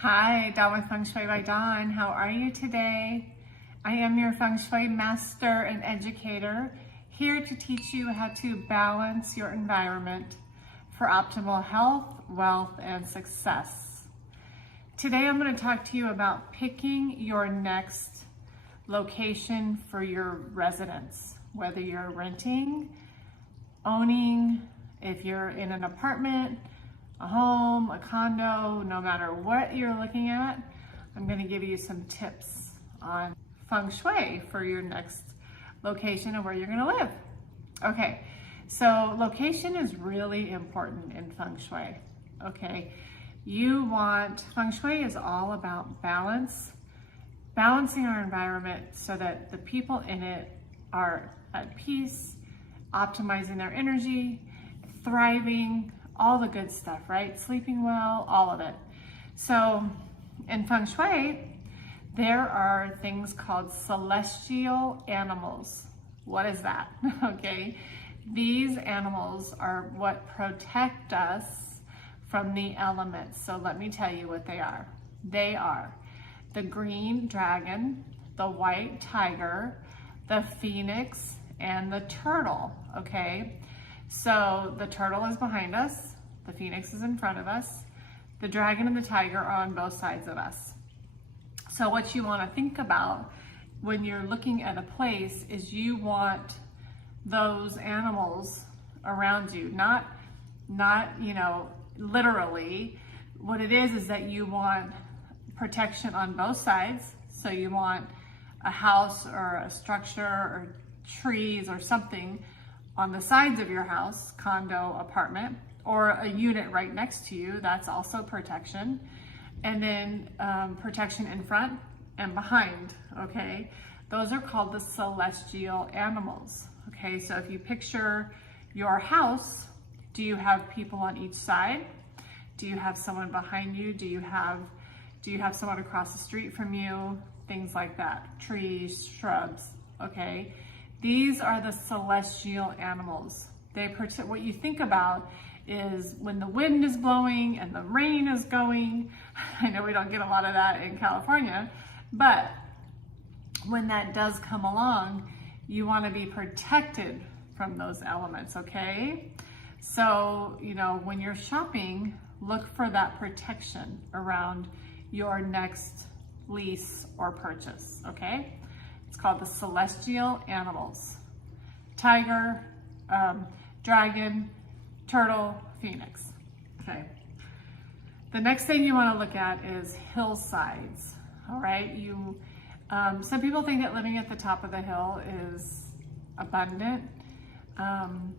Hi, Dawn with Feng Shui by Dawn. How are you today? I am your Feng Shui master and educator, here to teach you how to balance your environment for optimal health, wealth, and success. Today I'm going to talk to you about picking your next location for your residence, whether you're renting, owning, if you're in an apartment, a home, a condo, no matter what you're looking at, I'm going to give you some tips on Feng Shui for your next location and where you're going to live. Okay, so location is really important in Feng Shui. Okay, Feng Shui is all about balancing our environment so that the people in it are at peace, optimizing their energy, thriving, all the good stuff, right? Sleeping well, all of it. So in Feng Shui, there are things called celestial animals. What is that? Okay, these animals are what protect us from the elements. So let me tell you what they are. They are the green dragon, the white tiger, the phoenix, and the turtle, okay? So the turtle is behind us, the phoenix is in front of us, the dragon and the tiger are on both sides of us. So what you want to think about when you're looking at a place is you want those animals around you, not literally. What it is that you want protection on both sides. So you want a house or a structure or trees or something on the sides of your house, condo, apartment, or a unit right next to you. That's also protection. And then protection in front and behind, okay? Those are called the celestial animals, okay? So if you picture your house, do you have people on each side? Do you have someone behind you? Do you have someone across the street from you? Things like that, trees, shrubs, okay? These are the celestial animals. What you think about is when the wind is blowing and the rain is going. I know we don't get a lot of that in California, but when that does come along, you want to be protected from those elements, okay? So, when you're shopping, look for that protection around your next lease or purchase, okay? It's called the celestial animals. Tiger, dragon, turtle, phoenix. Okay. The next thing you want to look at is hillsides. All right. Some people think that living at the top of the hill is abundant, and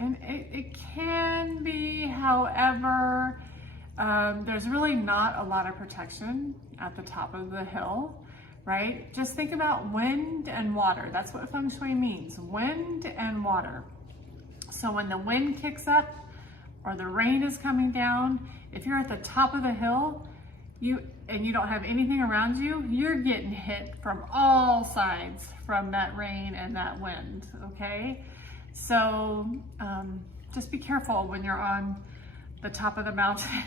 it can be. However, there's really not a lot of protection at the top of the hill. Right? Just think about wind and water. That's what Feng Shui means, wind and water. So when the wind kicks up or the rain is coming down, if you're at the top of the hill and you don't have anything around you, you're getting hit from all sides from that rain and that wind, okay? So just be careful when you're on the top of the mountain.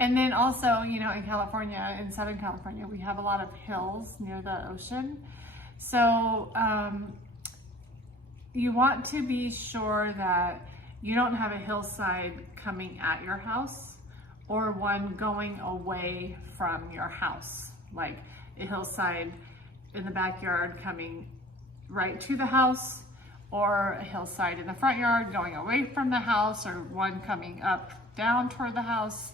And then also, in California, in Southern California, we have a lot of hills near the ocean. So you want to be sure that you don't have a hillside coming at your house or one going away from your house, like a hillside in the backyard coming right to the house, or a hillside in the front yard going away from the house, or one coming up down toward the house.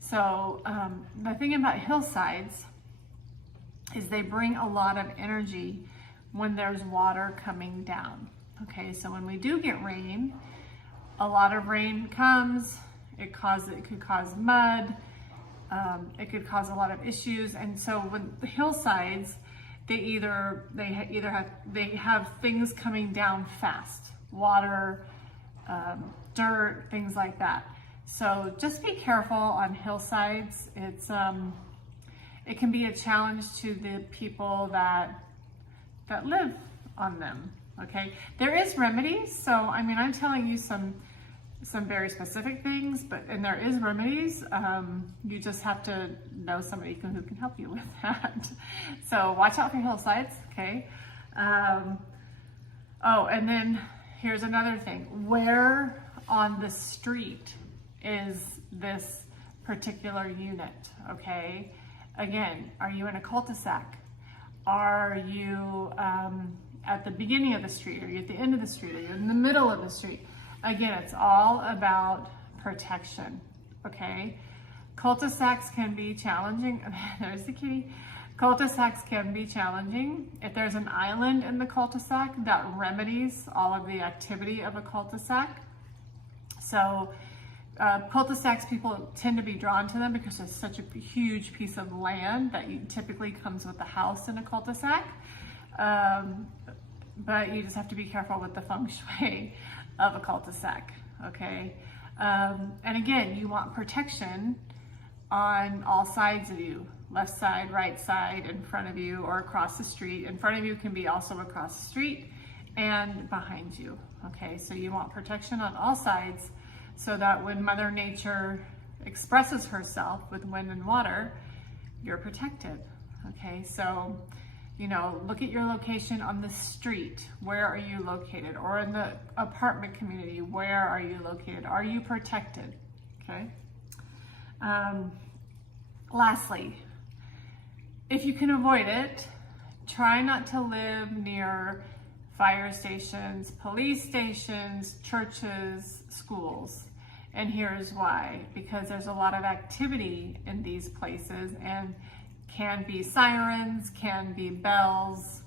So the thing about hillsides is they bring a lot of energy when there's water coming down. Okay, so when we do get rain, a lot of rain comes, it could cause mud, it could cause a lot of issues. And so when the hillsides, they have things coming down fast, water, dirt, things like that. So just be careful on hillsides. It can be a challenge to the people that live on them. Okay, there is remedies. So I'm telling you some some very specific things, and there is remedies. You just have to know somebody who can help you with that. So watch out for hillsides, okay? Oh, and then here's another thing. Where on the street is this particular unit, okay? Again, are you in a cul-de-sac? Are you at the beginning of the street? Are you at the end of the street? Are you in the middle of the street? Again, it's all about protection, okay? Cul-de-sacs can be challenging. There's the kitty. Cul-de-sacs can be challenging. If there's an island in the cul-de-sac, that remedies all of the activity of a cul-de-sac. So cul-de-sacs, people tend to be drawn to them because it's such a huge piece of land that typically comes with a house in a cul-de-sac. But you just have to be careful with the feng shui of a cul-de-sac, okay? And again, you want protection on all sides of you, left side, right side, in front of you, or across the street. In front of you can be also across the street and behind you, okay? So you want protection on all sides so that when Mother Nature expresses herself with wind and water, you're protected, okay? So, you know, look at your location on the street. Where are you located? Or in the apartment community, where are you located? Are you protected? Okay. Lastly, if you can avoid it, try not to live near fire stations, police stations, churches, schools. And here's why. Because there's a lot of activity in these places, and can be sirens, can be bells.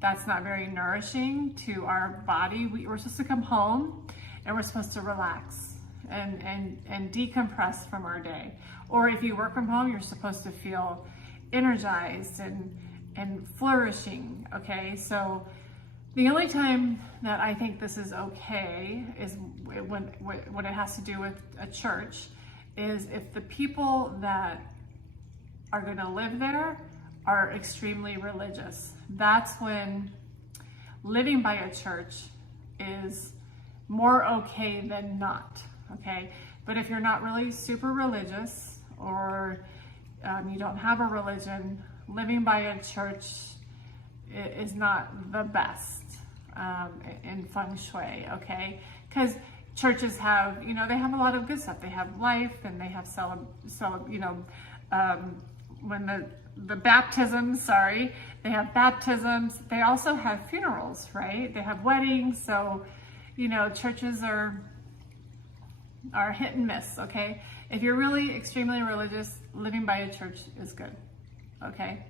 That's not very nourishing to our body. We're supposed to come home and we're supposed to relax and decompress from our day. Or if you work from home, you're supposed to feel energized and flourishing, okay? So the only time that I think this is okay is when it has to do with a church, is if the people that are going to live there are extremely religious. That's when living by a church is more okay than not, okay? But if you're not really super religious, or you don't have a religion, living by a church is not the best in feng shui, okay? Because churches have, you know, they have a lot of good stuff. They have life, and they have when the baptisms, they have baptisms. They also have funerals, right? They have weddings. So, you know, churches are hit and miss, okay? If you're really extremely religious, living by a church is good, okay?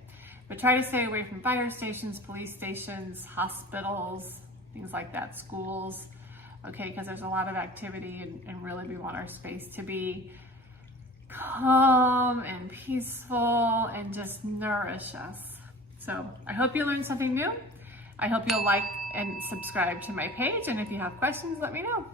But try to stay away from fire stations, police stations, hospitals, things like that, schools, okay? Because there's a lot of activity, and really we want our space to be calm and peaceful and just nourish us. So I hope you learned something new. I hope you'll like and subscribe to my page, and if you have questions, let me know.